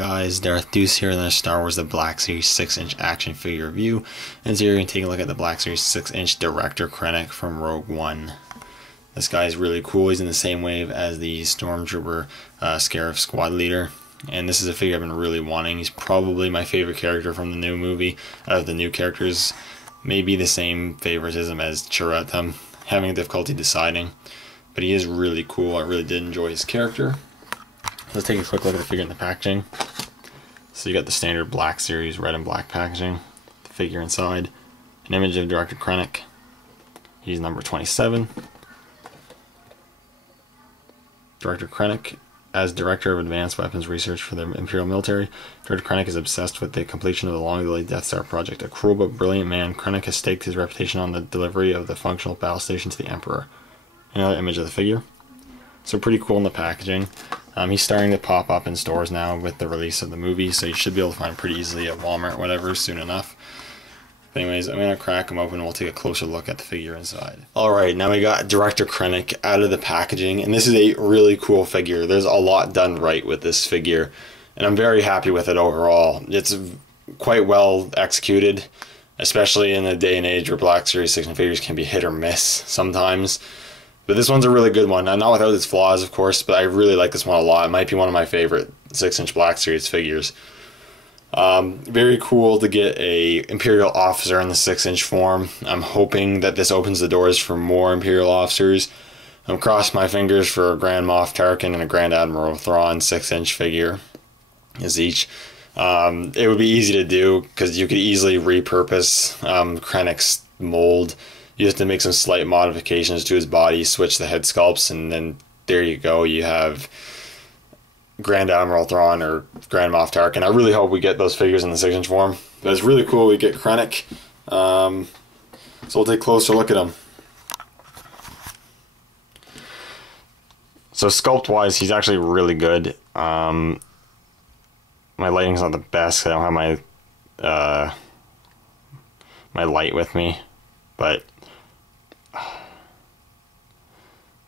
guys, Darth Deuce here in the Star Wars The Black Series 6-inch action figure review. And so you're going to take a look at the Black Series 6-inch Director Krennic from Rogue One. This guy is really cool. He's in the same wave as the Stormtrooper Scarif Squad Leader. And this is a figure I've been really wanting. He's probably my favorite character from the new movie. Out of the new characters, maybe the same favoritism as Chirrut. I'm having difficulty deciding. But he is really cool. I really did enjoy his character. Let's take a quick look at the figure in the packaging. So you got the standard Black Series red and black packaging, the figure inside, an image of Director Krennic. He's number 27. Director Krennic, as Director of Advanced Weapons Research for the Imperial Military, Director Krennic is obsessed with the completion of the long-delayed Death Star project. A cruel but brilliant man, Krennic has staked his reputation on the delivery of the functional battle station to the Emperor. Another image of the figure. So pretty cool in the packaging. He's starting to pop up in stores now with the release of the movie, so you should be able to find him pretty easily at Walmart, whatever, soon enough. But anyways, I'm going to crack him open and we'll take a closer look at the figure inside. Alright, now we got Director Krennic out of the packaging, and this is a really cool figure. There's a lot done right with this figure, and I'm very happy with it overall. It's quite well executed, especially in a day and age where Black Series 6 figures can be hit or miss sometimes. But this one's a really good one. Not without its flaws, of course, but I really like this one a lot. It might be one of my favorite 6-inch Black Series figures. Very cool to get a Imperial officer in the 6-inch form. I'm hoping that this opens the doors for more Imperial officers. I'm crossing my fingers for a Grand Moff Tarkin and a Grand Admiral Thrawn 6-inch figure as each. It would be easy to do because you could easily repurpose Krennic's mold. You have to make some slight modifications to his body, switch the head sculpts, and then there you go. You have Grand Admiral Thrawn or Grand Moff Tarkin. I really hope we get those figures in the 6-inch form. But it's really cool we get Krennic. So we'll take a closer look at him. So sculpt-wise, he's actually really good. My lighting's not the best. I don't have my light with me, but if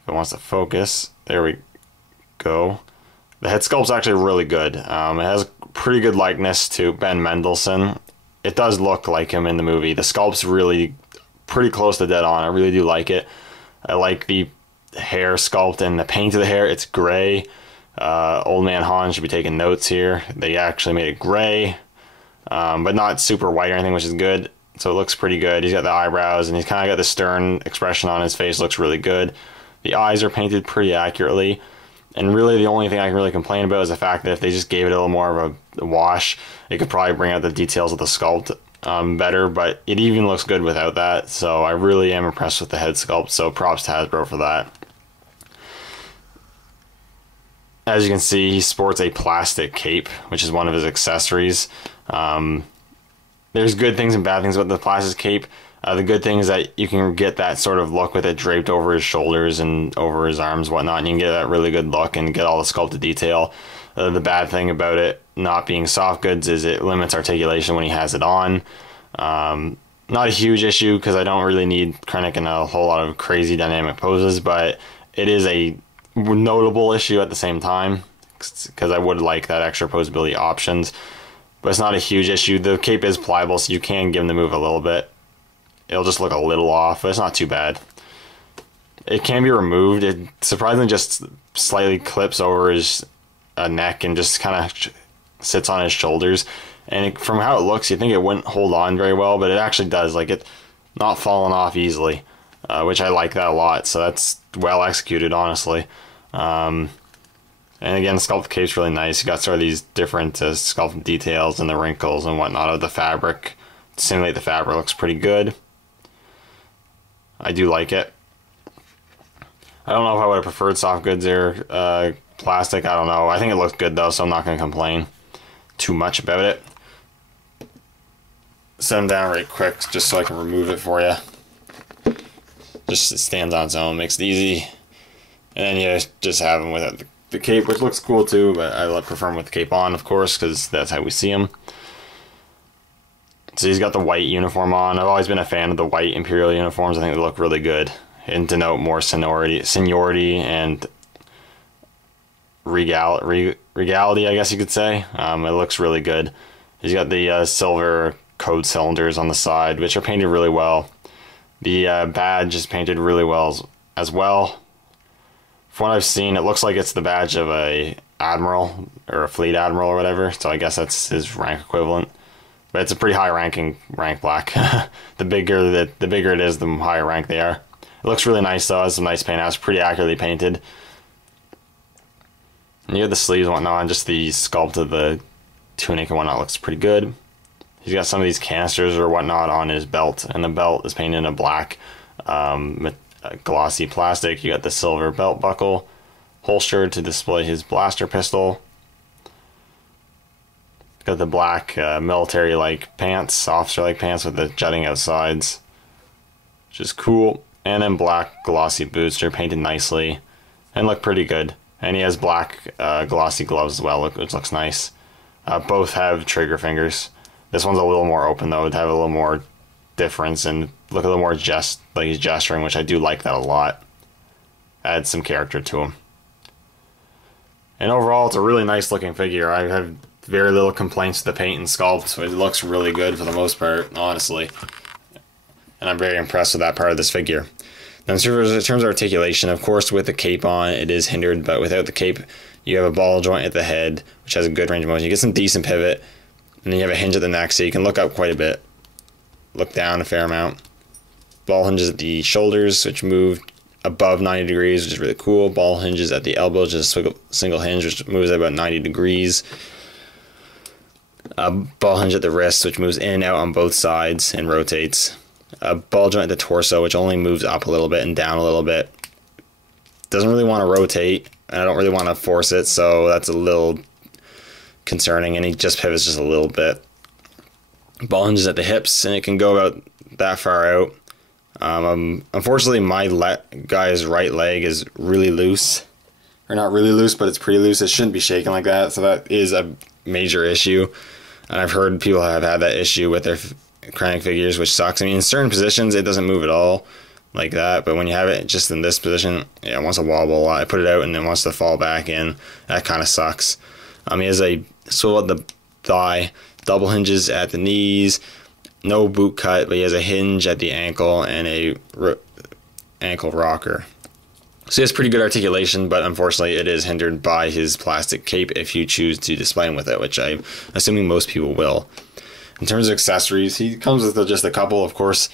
it wants to focus, there we go. The head sculpt's actually really good. It has pretty good likeness to Ben Mendelsohn. It does look like him in the movie. The sculpt's really pretty close to dead on. I really do like it. I like the hair sculpt and the paint of the hair. It's gray. Old Man Han should be taking notes here. They actually made it gray, but not super white or anything, which is good. So it looks pretty good. He's got the eyebrows and he's kind of got the stern expression on his face. Looks really good. The eyes are painted pretty accurately. And really the only thing I can really complain about is the fact that if they just gave it a little more of a wash, it could probably bring out the details of the sculpt better. But it even looks good without that. So I really am impressed with the head sculpt. So props to Hasbro for that. As you can see, he sports a plastic cape, which is one of his accessories. There's good things and bad things about the plastic cape. The good thing is that you can get that sort of look with it draped over his shoulders and over his arms, whatnot, and you can get that really good look and get all the sculpted detail. The bad thing about it not being soft goods is it limits articulation when he has it on. Not a huge issue because I don't really need Krennic in a whole lot of crazy dynamic poses, but it is a notable issue at the same time because I would like that extra posability options. But it's not a huge issue. The cape is pliable, so you can give him the move a little bit. It'll just look a little off, but it's not too bad. It can be removed. It surprisingly just slightly clips over his neck and just kind of sits on his shoulders. And from how it looks, you think it wouldn't hold on very well, but it actually does. Like, it's not falling off easily, which I like that a lot. So that's well executed, honestly. And again, the sculpt cape's really nice. You got sort of these different sculpt details and the wrinkles and whatnot of the fabric. To simulate the fabric looks pretty good. I do like it. I don't know if I would have preferred soft goods or plastic. I don't know. I think it looks good though, so I'm not going to complain too much about it. Set them down right quick just so I can remove it for you. Just it stands on its own, makes it easy. And then you just have them with the cape, which looks cool too, but I prefer them with the cape on, of course, because that's how we see them. So he's got the white uniform on. I've always been a fan of the white Imperial uniforms. I think they look really good and denote more seniority and regality, I guess you could say. It looks really good. He's got the silver code cylinders on the side, which are painted really well. The badge is painted really well as well. From what I've seen, it looks like it's the badge of a admiral or a fleet admiral or whatever, so I guess that's his rank equivalent. But it's a pretty high ranking rank black. the bigger it is, the higher rank they are. It looks really nice though. It has some nice paint. It's pretty accurately painted. And you have the sleeves and whatnot, and just the sculpt of the tunic and whatnot looks pretty good. He's got some of these canisters or whatnot on his belt, and the belt is painted in a black glossy plastic. You got the silver belt buckle holster to display his blaster pistol. Got the black military-like pants, officer-like pants with the jutting out sides, which is cool. And then black glossy boots. They're painted nicely and look pretty good. And he has black glossy gloves as well, which looks nice. Both have trigger fingers. This one's a little more open though, to have a little more difference and look a little more like he's gesturing, which I do like that a lot. Adds some character to him. And overall, it's a really nice looking figure. I have very little complaints with the paint and sculpt, so it looks really good for the most part, honestly. And I'm very impressed with that part of this figure. Now, in terms of articulation, of course, with the cape on, it is hindered, but without the cape, you have a ball joint at the head, which has a good range of motion. You get some decent pivot, and then you have a hinge at the neck, so you can look up quite a bit. Look down a fair amount. Ball hinges at the shoulders, which move above 90 degrees, which is really cool. Ball hinges at the elbow, just a single hinge, which moves at about 90 degrees. A ball hinge at the wrist, which moves in and out on both sides and rotates. A ball joint at the torso, which only moves up a little bit and down a little bit. Doesn't really want to rotate, and I don't really want to force it, so that's a little concerning, and he just pivots just a little bit. Ball hinges at the hips, and it can go about that far out. Unfortunately, my guy's right leg is really loose. Or not really loose, but it's pretty loose. It shouldn't be shaking like that, so that is a major issue. And I've heard people have had that issue with their Krennic figures, which sucks. I mean, in certain positions, it doesn't move at all like that, but when you have it just in this position, yeah, it wants to wobble a lot. I put it out and it wants to fall back in. That kind of sucks. He has a swivel at the thigh, double hinges at the knees, no boot cut, but he has a hinge at the ankle and a ankle rocker. So he has pretty good articulation, but unfortunately it is hindered by his plastic cape if you choose to display him with it, which I'm assuming most people will. In terms of accessories, he comes with just a couple, of course.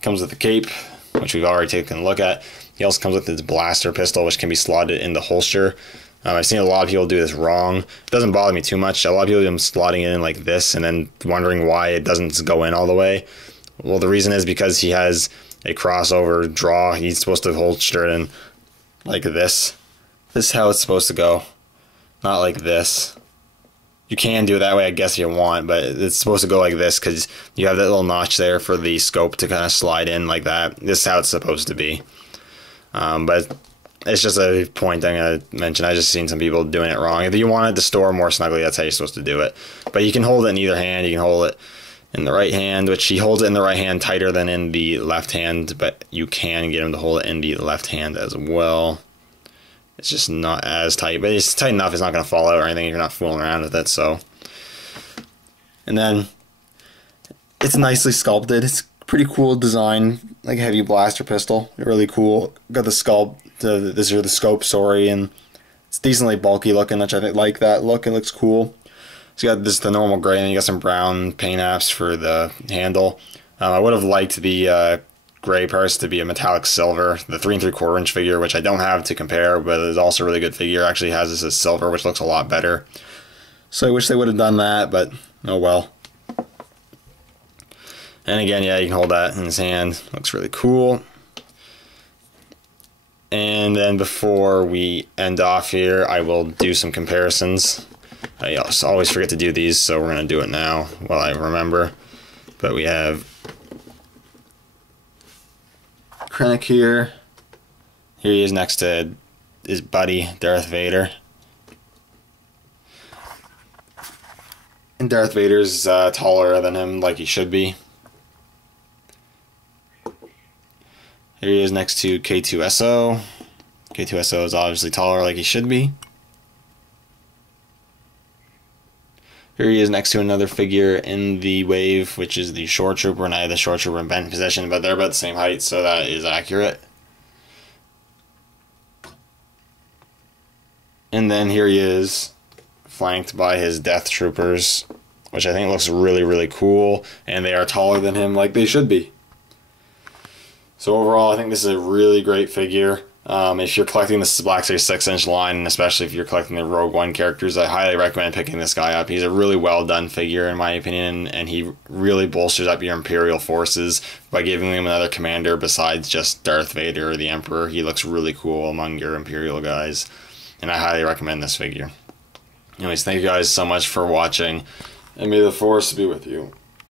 Comes with the cape, which we've already taken a look at. He also comes with his blaster pistol, which can be slotted in the holster. I've seen a lot of people do this wrong. It doesn't bother me too much. A lot of people do them slotting it in like this and then wondering why it doesn't go in all the way. Well, the reason is because he has a crossover draw. He's supposed to holster it in like this. This is how it's supposed to go. Not like this. You can do it that way, I guess, if you want, but it's supposed to go like this because you have that little notch there for the scope to kind of slide in like that. This is how it's supposed to be. But it's just a point I'm going to mention. I just seen some people doing it wrong. If you want it to store more snugly, that's how you're supposed to do it. But you can hold it in either hand. You can hold it in the right hand, which he holds it in the right hand tighter than in the left hand, but you can get him to hold it in the left hand as well. It's just not as tight, but it's tight enough it's not going to fall out or anything if you're not fooling around with it. So, and then it's nicely sculpted. It's pretty cool design, like a heavy blaster pistol. Really cool. Got the sculpt, the scope, sorry, and it's decently bulky looking, which I like that look. It looks cool. So you got this the normal gray, and you got some brown paint apps for the handle. I would have liked the gray parts to be a metallic silver, the 3 3/4 inch figure, which I don't have to compare, but it's also a really good figure. Actually has this as silver, which looks a lot better. So I wish they would have done that, but oh well. And again, yeah, you can hold that in his hand. Looks really cool. And then before we end off here, I will do some comparisons. I always forget to do these, so we're going to do it now while I remember. But we have Krennic here. Here he is next to his buddy, Darth Vader. And Darth Vader's taller than him, like he should be. Here he is next to K2SO. K2SO is obviously taller like he should be. Here he is next to another figure in the wave, which is the Shore Trooper, and I have the Shore Trooper in bent position, but they're about the same height, so that is accurate. And then here he is, flanked by his Death Troopers, which I think looks really, really cool, and they are taller than him like they should be. So overall, I think this is a really great figure. If you're collecting this Black Series 6-inch line, and especially if you're collecting the Rogue One characters, I highly recommend picking this guy up. He's a really well done figure in my opinion, and he really bolsters up your Imperial forces by giving them another commander besides just Darth Vader or the Emperor. He looks really cool among your Imperial guys, and I highly recommend this figure. Anyways, thank you guys so much for watching, and may the Force be with you.